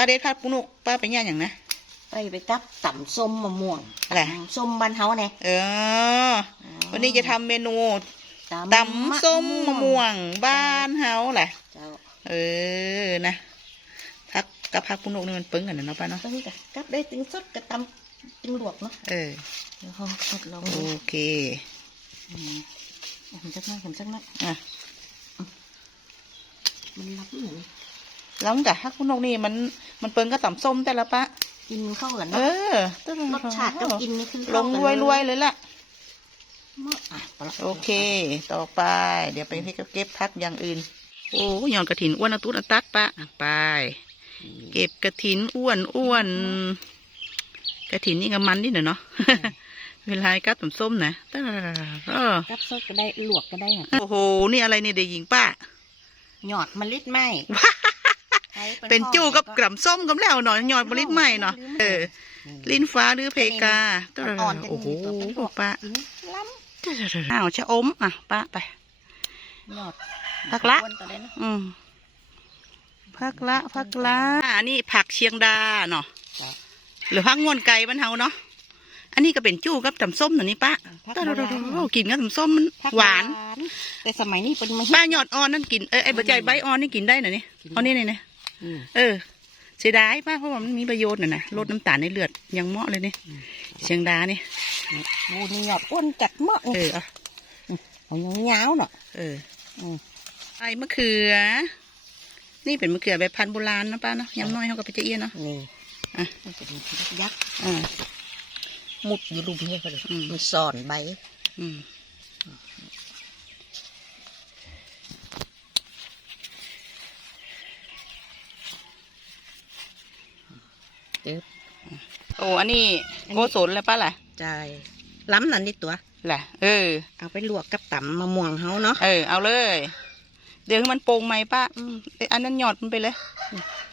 ป้าเด็ดพัดปุนุกป้าไปย่างอย่างนะ ไปไปกับต่ำส้มมะม่วงอะไรตำส้มบ้านเฮาเนี่ยเออ วันนี้จะทำเมนูตำส้มมะม่วงบ้านเฮาแหละเจ้าเออนะพักกับพักปุนุกนี่มันปึ้งกันนะเนาะป้าเนาะเพิ่งกับกับได้ตึงสดกับตำตึงหลวกเนาะเออเดี๋ยวเขาทดลองโอดูเคอืมผมจักหน้อยผมจักหน้อยอะมันรับเหมือน แล้วแต่พักปุนุกนี่มันมันเปิ้งกับตำส้มแต่ละป้ากินเข้ากันเอเนาะอรสชาติก็กินนี่คือลเข้างกันรวยรวยๆเลยล่ะเนาะอะไปละโอเค ต่อไป เดี๋ยวไปให้เก็บพักอย่างอื่น โอ้ยอนกระถินอ้วนเอาตุ้นเอาตักปะไป เก็บกระถินอ้วนอ้วนกระถินนี่กับมันนิดหน่อยเนาะ เวลากัดต้มส้มนะตะเออกับสดก็ได้ลวกก็ได้นะโอ้โห นี่อะไรเนี่ยเด็กหญิงป้า หยอดมะลิดไหม เป็นจู้กับกล่ำส้มกับแล้วหน่อยหยอดบริษใหม่เนาะเออ ลิ้นฟ้าหรือเพกาตะอ่อนๆจะโอ้โหมีตัวเป็นป้ากินล้อ้าวชะอมอะป้าไปำหยอดผักละอ้วนต่อได้เนาะอืมผักละผักละอันนี้ผักเชียงดาเนาะจ้ะหรือผักงวนไก่บ้านเฮาเนาะอันนี้ก็เป็นจู้กับตำส้มตัวนี้ป้าผักโอ้โบราณโหกินกับตำส้มมันผักหวาน แต่สมัยนี้เป็นมาป้ายอดอ่อนนั่นกินเออไอ้บะใจใบอ่อนนี่กินได้น่ะนี่กินได้เอานี่นี่นี่อืม เออ เสียดายป้าเพราะว่ามันมีประโยชน์น่ะนะลดน้ำตาลในเลือดยังเหมาะเลยนี่เชียงดานี่โอ้นี่หยอดอ้วนจัดเหมาะเออเอาเอายาวๆเนาะเอออืมไอ้มะเขือ นี่เป็นมะเขือแบบพันธุ์โบราณนะป้าเนาะยำน้อยเขาก็ไปจะเอี้ยนเนาะนี่อะมันเป็นยักษ์อ่ามุดอยู่รูปนี้เขาเลยอืมมันสอนใบ อืม เจ็บโอ้อันนี้โกศลเลยป้าล่ะใจล้ำนั่นนี่ตัวแหละเออ เอาไปลวกกับตำมะม่วงเฮาเนาะเออเอาเลย เดี๋ยวให้มันโป่งไหมป้าอืมไอ้อันนั้นหยอดมันไปเลย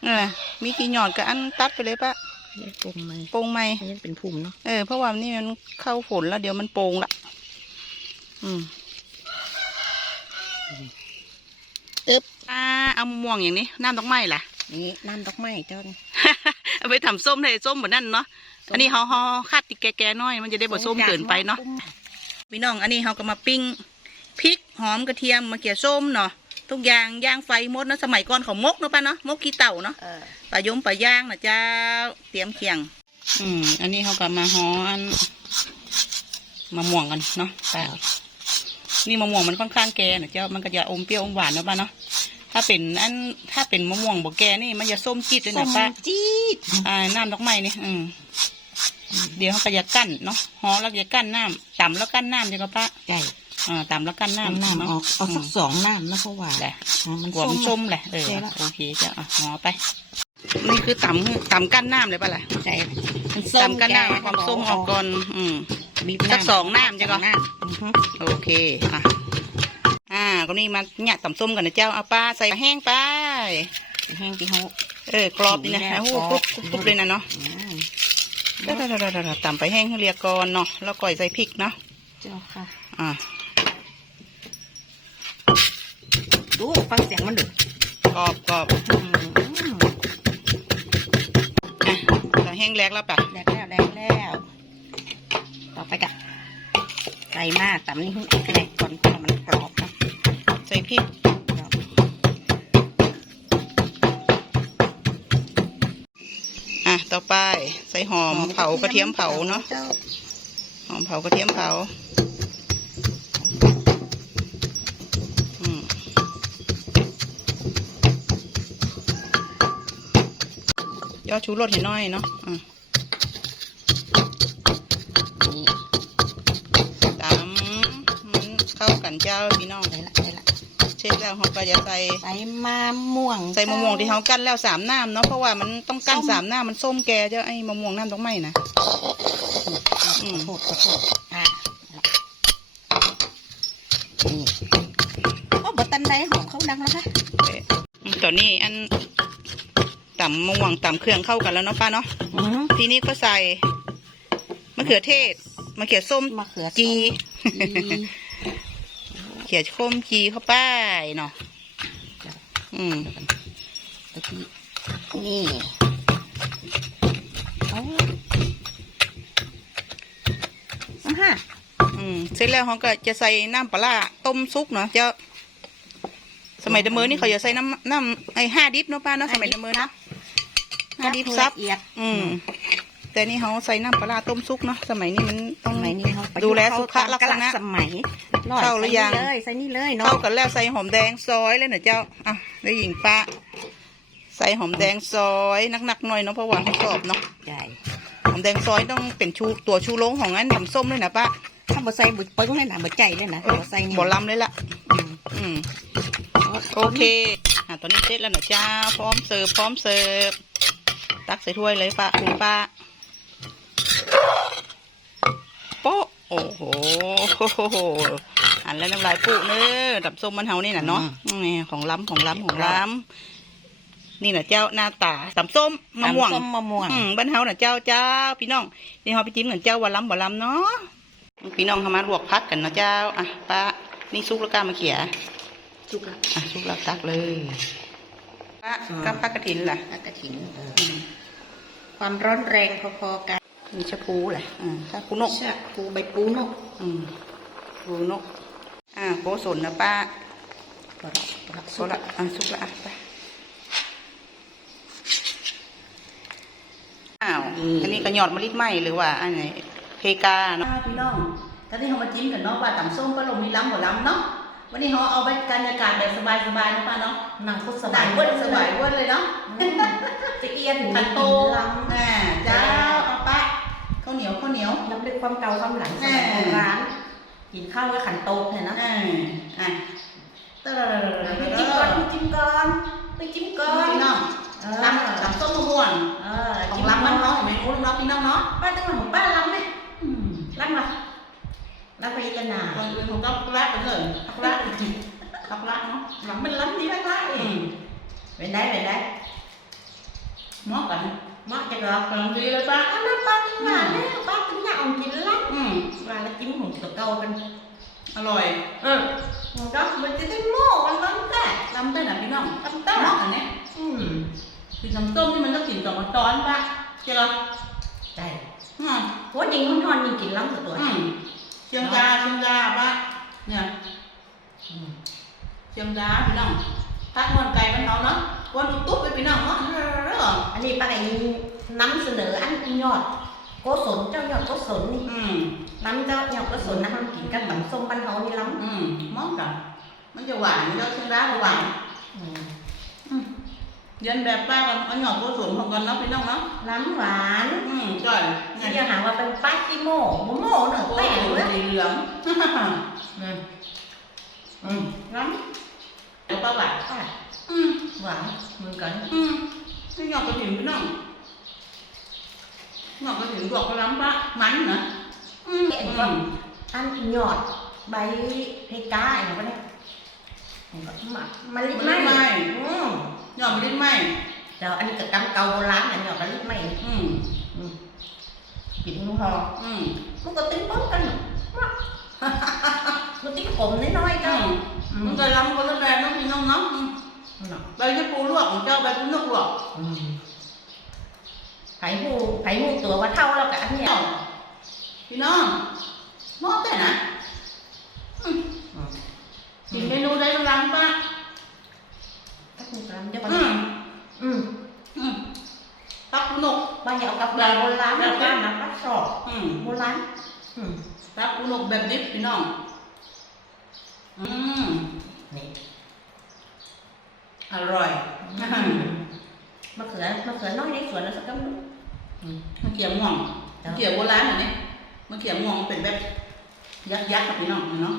นั่นแหละมีกี่หยอดก็อันตัดไปเลยป้านี่ปรุงมาโป่งไหมนี่เป็นภูมิเนาะเออเพราะว่านี่มันเข้าฝนแล้วเดี๋ยวมันโป่งละอืมอึ๊บอ่าเอามะม่วงอย่างนี้น้ำดอกไม้ล่ะนี่น้ำดอกไม้เจ้านี่ เอาไปทำส้มเลยส้มเหมือนนั่นเนาะอันนี้เขาเขาคัดติแก่ๆหน้อย มันจะได้บ่ส้มเกินไปเนาะพี่น้องอันนี้เขาก็มาปิ้งพริกหอมกระเทียมมะเขือส้มเนาะทุกอย่างย่างไฟหมดเนาะสมัยก่อนเขามกเนาะป้าเนาะมกขี้เต่าเนาะเออปลายงปลาย่างนะเจ้าเตรียมเคียง อืมอันนี้เขาก็มาฮ้อนมะม่วงกันเนาะป้านี่มะม่วงมันค่อนข้างแก่นะเจ้ามันก็จะอมเปรี้ยวอมหวานเนาะป้าเนาะ ถ้าเป็นอันถ้าเป็นมะม่วงบ่แก่นี่มันจะส้มจี๊ดเลยส้นะมป้าจี๊ดอ่าน้ำดอกไม้นี่อืมเดี๋ยวเขาก็จะกั้นเนาะฮ้อแล้วจะกั้นน้ำต่ำแล้วกั้นน้ำเดี๋ยวก็ป้าไก่อ่าต่ำแล้วกั้นน้ำน้ำน้ำออกเอาสักมสองน้ำนะเพราะว่าแหละอ่ามันกลัวมันส้ส้มมแหละเออโอเคละโอเคจ้ะอะหอไปนี่คือต่ำต่ำกั้นน้ำเลยป่ะล่ะใช่มันส้มต่ำกั้นน้ำความส้มออกก่อนอืมบีบสักสองน้ำจ้ะก่อนสงน้ำอือฮึโอเคอะ อ่าก็นี่มาเนี่ยต่ำส้มกันนะเจ้าเอาปลาใส่แห้งไปแห้งที่เขาเออกรอบดีนะดีแล้วโอ้โหกรอบกรุบกรุบเลยนะเนาะอืมเดี๋ยวๆๆๆต่ำไปแห้งให้เรียกก่อนเนาะแล้วก่อยใส่พริกเนาะเจ้าค่ะ อ่าดูฟังเสียงมันดึกกรอบกรอบอืมอะต่แห้งแลกแล้วป่ะแดกแล้วแดกแล้ว ต่อไปกะใส่มากตำนี่ให้แดกก่อนเพราะมันกรอบนะ ใส่พริกอะต่อไปใส่หอมเผากระเทียมเผาเนาะจ้หอมเผากระเทียมเผาอืมยอดชูรสให้น้อยเนาะอะนี่ตามมันเข้ากันเจ้าพี่น้องได้ละได้ละ เช็ดแล้วเขาก็จะใส่ใส่มะม่วงใส่มะม่วงที่เขากั้นแล้วสามน้ำเนาะเพราะว่ามันต้องกั้นส้มสามน้ำมันส้มแกเจ้าไอ้มะม่วงน้ำต้องไหมนะอืมขอโทษขอโทษอะนี่โอ้บตันไดหอมเขาดังแล้วค่ะตอนนี้อันต่ำมะม่วงต่ำเครื่องเข้ากันแล้วเนาะป้าเนาะอือฮึทีนี้ก็ใส่มะเขือเทศมะเขือส้มมะเขือจีส้มจี เขียส้มจีเข้าไปเนาะอืมนี่อ๋อน้ำห้าอืมเสร็จแล้วเขาก็จะใส่น้ำปลาต้มซุกเนาะเจ้าสมัยเดมเมอนี่เขาจะใส่น้ำน้ำไอ้ห้าดิบเนาะป้าเนาะสมัยเดมเมอนะห้าดิบซับละเอียดอืม แต่นี่เขาใส่น้ำปลาร้าต้มซุกเนาะสมัยนี้มันต้องสมัยนี้เขาดูแลสุขลักษณะสมัยเข้าหรือยังใส่นี่เลยใส่นี่เลยเนาะเข้ากันแล้วใส่หอมแดงซอยเลยเนาะเจ้าอะได้หญิงป้าใส่หอมแดงซอยนักๆหน่อยเนาะเพราะว่าเขาชอบเนาะใช่หอมแดงซอยต้องเป็นชูตัวชูโรงของอันทำส้มเลยนะป้าถ้าบ่ใส่บุปึ้งเลยนะบ่ใจเลยนะบ่ใส่นี่บ่ลำเลยล่ะอืมอืมโอเคอะตอนนี้เสร็จแล้วนะจ้าพร้อมเสิร์ฟพร้อมเสิร์ฟตักใส่ถ้วยเลยป้าคุณป้า โป๊ะโอ้โหอันแล้วน้ำลายปุเนื้อดับส้มมันเฮานี่น่ะเนาะนี่ของล้ำของล้ำของล้ำนี่น่ะเจ้าหน้าตาตำส้มมะม่วงตำส้มมะม่วงอืมบ้านเฮาน่ะเจ้าเจ้าพี่น้องนี่เฮาไปจิ้มเหมือนเจ้าว่าล้ำบ่ล้ำเนาะพี่น้องเขามาลวกพักกันเนาะเจ้าอะป้านี่ซุกแล้วก้ามาเขียจุกละอะซุปเราตักเลยปลากับปลากระถินล่ะแล้วกระถิ่นเออความร้อนแรงพอๆกัน มีชะพูแหละอ่าชะพูนกชะปูใบปูเนาะอืมปูนก อ่าโกสนนะป้าปลาปลาโซละอะซุปละอะไปอ้าวอันนี้ก็หยอดมะลิไหมหรือว่า อันไหนเพกาเนาะพี่น้องตอนนี้เขามาจิ้มกันเนาะว่าตำส้มก็ลงมีล้ำกว่าล้ำเนาะวันนี้เขาเอาบรรยากาศแบบสบายๆนะป้าเนาะหนังคุดสสบาบายยเว้นสบายเว้นเลยเนาะจะเอียนถึงขันโตล้ำอ่าเจ้าเอาปะ ข้าวเหนียวข้าวเหนียวน้ำลึกความเก่าความหลังสมัยโบราณกินข้าวกับขันโตกเนี่ยนะอ่าอะเตอร์ไปจิ้มก่อนไปจิ้มก่อนไปจิ้มก่อนพี่น้องเออตำตำส้มมะม่วงเออของลำมันเนาะเมนูเนาะพี่น้องเนาะป้าตั้งหลังป้าล้ำไหมอืมล้ำมาล้ำไปกันนาคนอื่นเขาก็รักไปเลยรักรักรักเนาะล้ำมันล้ำดีมากๆเออืงมเป็นได้เป็นได้เหมาะกันเหมาะจังเหรอกำลังดีเลยป้าอันนั้นป้ากิน หวานแล้วป้ากินหน้าอ่อนกินล้อืมำหวานแล้วจิ้มหมูตัวเก่ากันอร่อยเออมันก็มันจะได้โม่มันล้ำแต่ลำได้หนะพี่น้องล้ำแต่เหมาะกันเนี่ยอืมคือน้ำส้มนี่มันก็กลิ่นกับมะตอนปะเจ้าใช่อืมเพราะยิงมันทอนยิงกินล้ำตัวตัวอืมเชียงดาเชียงดาปะเนี่ยอืมเชียงดาพี่น้องทักวันไก่มันเขาเนาะ วันตุ๊บไปพี่น้องเนาะเรื่องอันนี้ป้าไก่นำเสนออันยอดโกศลเจ้ายอดโกศลนี่อืมน้ำเจ้ายอดโกศลนะทำกินกับตำส้มบ้านเฮานี่ล้ำอืมมองกันมันจะหวานเจ้าเชียงดาก็หวานอืมอืมเรียนแบบป้ากันเอาหยอดโกสวนของกันเนาะพี่น้องเนาะล้ำหวานอืมใช่ที่จะหาว่าเป็นป้ากิโม่โมโม่เนอะโอ้แต่ยเลยสีเหลืองอืมอืมล้เดี๋ยวป้าหวานำป้าอืม หวานเหมือนกัน อืมนี่หยอดกระถิ่นพี่น้องหยอดกระถิ่นบอกกระล้ำป้ามันนะอืมอืมอันหยอดใบเพกาอย่างเงี้ยมันก็มามาลิดไหมอืมหยอดไม่ได้ไหมเดี๋ยวอันนี้กับกำเกาโบราณอันหยอดมาลิดไหมอืมอืมกินนูหออืมมันก็ติ้งป้องกันมันติ้งผมน้อยๆอืเจ้ามอืมมันจะล้ำคนละแบบเนาะพี่น้องเนาะอืมเนาะ ใบชะพูลวกของเจ้าใบพุนกลวกอืมไผ่หูไผ่หูตัวว่าเท่าแล้วกับอันเนี้ยเอ้าพี่น้องมอกแต่นะอืมอืมกินเมนูได้กำลังป้าตักมือกลางเดี๋ยวก่อนอืมอืมอืมตักพุนกบางอย่างเอากับยาโบราณแบบบ้านนะปักสอบอืมโบราณอืมตักพุนกแบบดิบพี่น้อง อืมนี่ อร่อยมะเขือมะเขือน้อยในสวนแล้วสักกำลังอืมมะเขียม่วงมะเขียโบราณอันนี้มะเขียม่วงเป็นแบบยักษ์ยักษ์กับพี่น้องเนาะ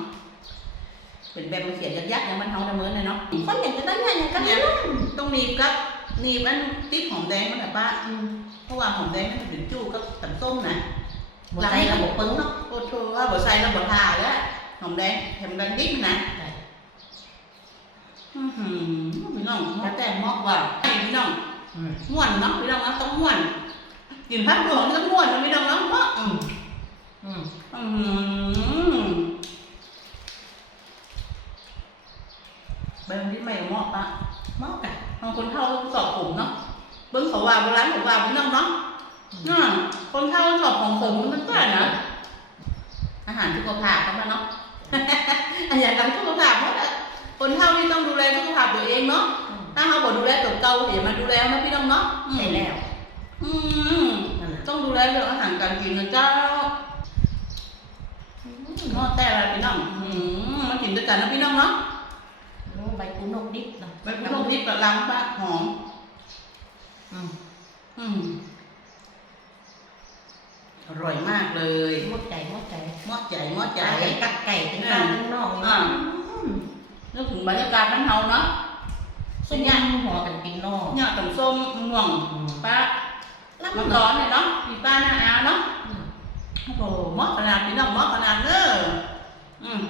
เป็นแบบมะเขียยักษ์ยักษ์อย่างมันเฮาดำเนินเลยเนาะคนอย่างจะได้เงินอย่างกันเนี่เนี่ยยต้องหนีบกับหนีบอันติ๊บหอมแดงมันนะป้าอืมเพราะว่าหอมแดงมันเป็นจู้กับตำส้มนะหมดใจระบบปึ้งเนาะโอ้โหว่าบ่ใส่แล้วบ่ทาแล้วหอมแดงแถมแดงดิบนะ อื้อหือพี่น้องหมอแต่หมอกว่าพี่น้องอืมม่วนเนาะพี่น้องเนาะต้องม่วนกินพักหลวงต้องม่วนนะพี่น้องเนาะเนาะอืมอืมอืมใบมันที่ไม่เหมาะปะมอกกันบางคนเข้าสอบผมเนาะเบิ้งเขาว่าโบราณเขาว่าพี่น้องเนาะอ่าคนเฒ่าชอบของผมมันก็นะอาหารสุขภาพกันมาเนาะอันอย่างการสุขภาพหมดอะ คนเฒ่านี่ต้องดูแลสุขภาพตัวเองเนาะ ถ้าเขาบอกดูแลตัวเก่าเดี๋ยวมาดูแลนะพี่น้องเนาะอืมใช่แล้ว อืมนั่นน่ะต้องดูแลเรื่องอาหารการกินนะเจ้าเนาะแต่อะไรพี่น้องอืมมากินด้วยกันนะพี่น้องเนาะโอ้ใบกุนกดิบเนาะไปพี่น้องรีบกับล้างปากหอม อืมอืมอร่อยมากเลยหมดใจหมดใจหมอดใหญ่หมอดใหญ่ไก่กัดไก่ตึงกลางตึงนอกอ่าอืม นึกถึงบรรยากาศบ้านเฮาเนาะส่วนใหญ่หัวกันกินนอกเนี่ยต้มส้มม่วงอืมป้าแล้วมัมันนร้อนเลยเนาะมีป้าหน้าอาเนาะอืมโอ้โหเหมอขนาดพี่น้องเหมอขนาดเนอะอืม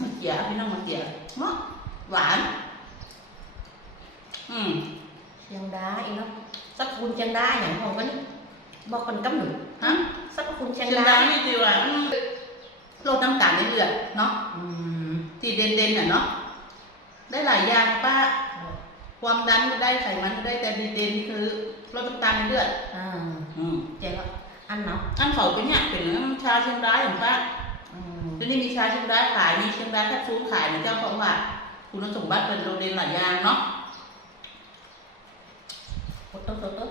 มะเขียพี่น้องมะเขียเหมอหวาน อืมเชียงดาอีเนาะสักคุณเชียงดาอย่างของกันบอกกันกำหนดฮะสักคุณเชียงเชียงดาดาวนี่คือว่าอืมโรคน้ำตาลในเลือดเนาะอืม ที่เด่นๆน่ะเนาะได้หลายอย่างป้า ความดันก็ได้ไขมันก็ได้แต่เด่นๆคือโรคน้ำตาลในเลือดอ่าอืมเจ๊ก็อันเนาะอันเขาเป็นเนี่ยเป็นน้ำชาเชียงรายของป้าอืมทีนี้มีชาเชียงรายขายมีเชียงรายแคปซูลขายนะเจ้าเพราะว่าคุณสมบัติเป็นโรเดนหลายอย่างเนาะโต๊ะโต๊ะโต๊ะ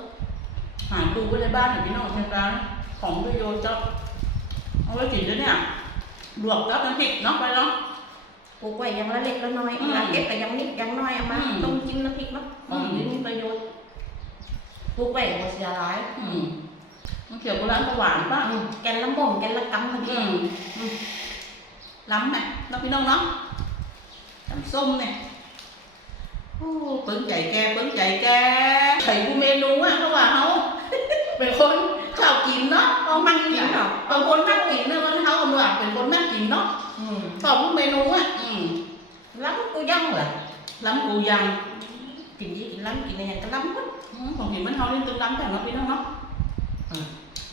หาดูไว้ในบ้านหน่อยพี่น้องเชียงรายของประโยชน์เจ้าเอาไว้กินด้วยเนี่ยลวกกับน้ำพริกเนาะไปเนาะ ปลูกไว้อยังละเล็กละน้อยอืมละเก็บไปอยังนิดอยังน้อยเอามาอืมต้มจิ้มน้ำพริกเนาะอืมของมีประโยชน์ปลูกไว้บ่เสียหลายอืมมันเกี่ยวกับร้านหวานป่ะอืมแกนละบ่มแกนละกำมันอืดีมอืมล้ำไหมน้องพี่น้องเนาะน้ำส้มเนี่ยโอ้เปิ้งใจแกเปิ้งใจแกไข่กูเมนูอะเพราะว่าเขาเป็นคนชอบกินเนาะเอามันกินเนาะเป็นคนนักกินเนาะมันเขาเมื่อเป็นคนนักกินเนาะอืมชอบทุกเมนูอะ อืมล้ำกูยังเหรอล้ำกูยังกินยี่กินล้ำกินอะไรอย่างก็ล้ำหมดอืมของกินมันเขาเล่นตึงล้ำแต่เนาะพี่น้องเนาะอืม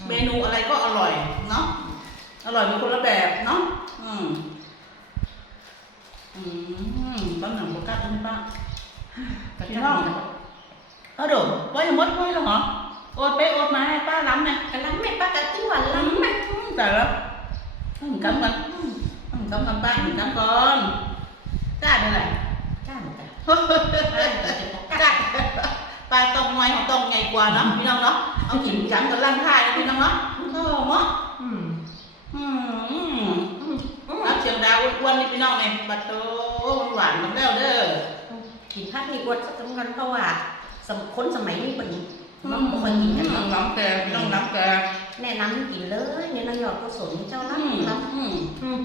เมนูอะไรก็อร่อยเนาะอร่อยเป็นคนละแบบเนาะอืมอืมบ้านหนังโบกัสใช่ปะกระพี่จัน้องงเอาเดี๋ยวไว้ยังมดไว้เหรอโอดไปโอดมาให้ป้าล้ำเนี่ยกระล้ำไม่ปากกะติ้งหวานล้ำไหมอืมแต่ละอืมกำกันอืมอืมกำกันป้าอืมกำก่อน ได้ไหมล่ะกล้าเหมือนกันได้ปลาตองไงของตองไงกว่าเนาะพี่น้องเนาะเอากินจังกับลั่นท่ายนะพี่น้องเนาะก็เหมาะอืมอืมอืมอืมรับเชียงดาวอ้วนๆนี่พี่น้องเนี่ยบัดโตหวานๆมันแล้วเด้อกินผักนี่กวดสักสำคัญเพราะว่าสมคนสมัยนี้เป็นอืมันมบ่ค่อยกินกันน้องเนาะน้ำแกพี่น้องน้ำแกแนะนำให้กินเลยเนี่ยนายหยอดก็สนเจ้าอืล้ำมล้ำอืมอืม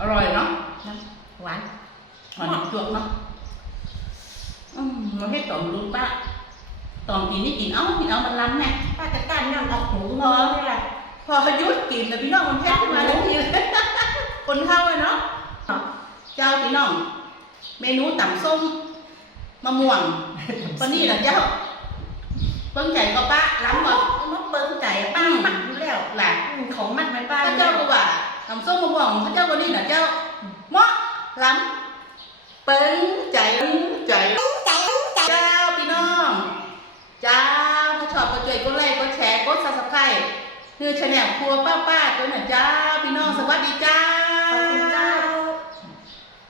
อร่อยเนาะหวาน หวานจวกเนาะอืมมันให้ต่อมรู้ป้าตอนกินนี่กินเอ้ากินเอามันล้ำไงป้าจะก้านย่อนออกหูพพออเลยล่ะพอยุดกินนะพี่น้องมันแพ้ขึ้นมาทันทีเลยคนเข้าเลยเนาะเจ้าพี่น้อง เมนูต่ำส้มมะม่วงวันนี้แหละเจ้าเปิ้งใจก็ป้าล้ำหมดมันเบิ้งใจป้ามักอยู่แล้วแหละอืมของมันไหมป้าพระเจ้าก็ว่าทำส้มมะม่วงพระเจ้าคนนี้น่ะเจ้าเหมาะล้ำ เปิ้งใจใจใจใจเจ้าพี่น้องเจ้าผู้ชอบก็ช่วยกดไลค์กดแชร์กดซับสไครต์คือแชาแนลครัวป้าป้าตัวหน่ะเจ้าพี่น้องสวัสดีจ้า